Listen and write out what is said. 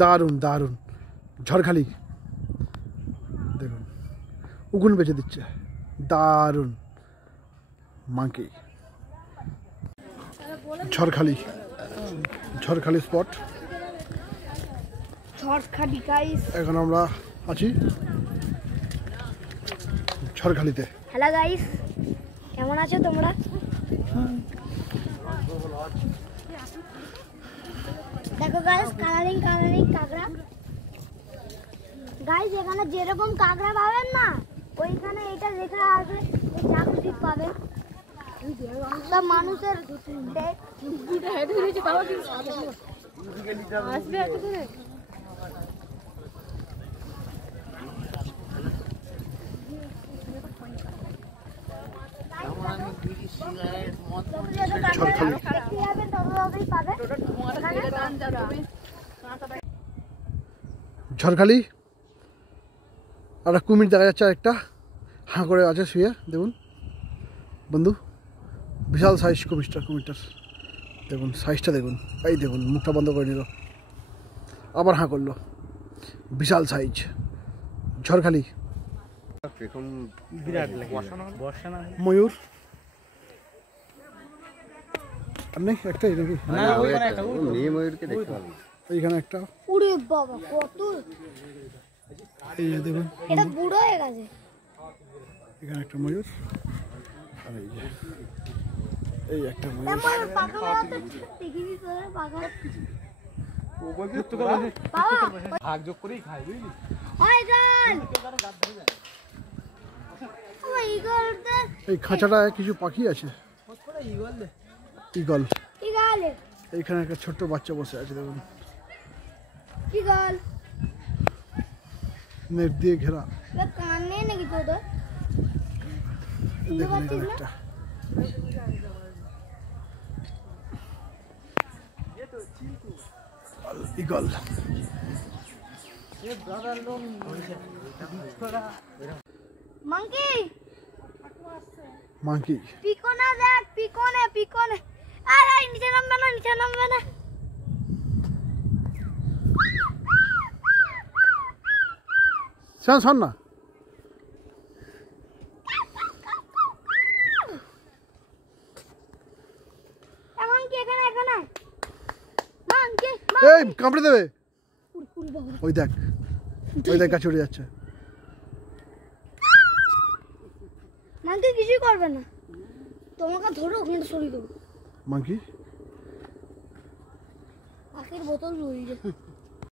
দারুণ দারুণ ঝড়খালি দেখুন উগুন বেঁচে দিচ্ছে দারুণ monkey Jharkhali Jharkhali spot Jharkhali guys এখন আমরা আছি ঝড়খালিতে। হ্যালো গাইস কেমন আছো তোমরা? দেখো গাইস কালারিং কাঁকড়া গাইস এখানে যেরকম কাঁকড়া পাবেন না ওইখানে এটা লেখা আছে চাকরির পাবেন সব মানুষের ঝড়খালি আর কুমির দেখা যাচ্ছে একটা হাঁ করে আছে শুয়ে দেখুন বন্ধু বিশাল সাইজ কুমিরটার দেখুন সাইজটা দেখুন এই দেখুন মুখটা বন্ধ করে নিল আবার হাঁ করলো বিশাল সাইজ ঝড়খালি ময়ূর আর নেই একটাই নাকি এইখানে একটা উড়ে বাবা কত এই যে দেখুন এটা বুড়ো হয়ে গেছে এখানে একটা ময়ূর আর এই যে এই একটা ময়ূর পাখা মারতে দেখিনি তো পাখা ভাগ যোগ করেই খাই বুঝলি ওই গান ওই ইগলটা এই খাঁচাটায় কিছু পাখি আছে ঈগল ইগল এইখানে একটা ছোট্ট বাচ্চা বসে আছে দেখুন ইগল নেট দিয়ে ঘেরা কান নেই নাকি তোর দেখুন এখানে একটা ঈগল মাংকি মাংকি পিকোনা দেখ পিকোনে আরে নিচে নামবে না শোন না মাংকি এখানে মাংকি এই কামড়ে দেবে ওই দেখ কাছে উড়ে যাচ্ছে মাংকি কিছুই করবে না তোমাকে ধরো ওখানে সরিয়ে দেবো মাংকি পাখির বোতল রয়ে যায়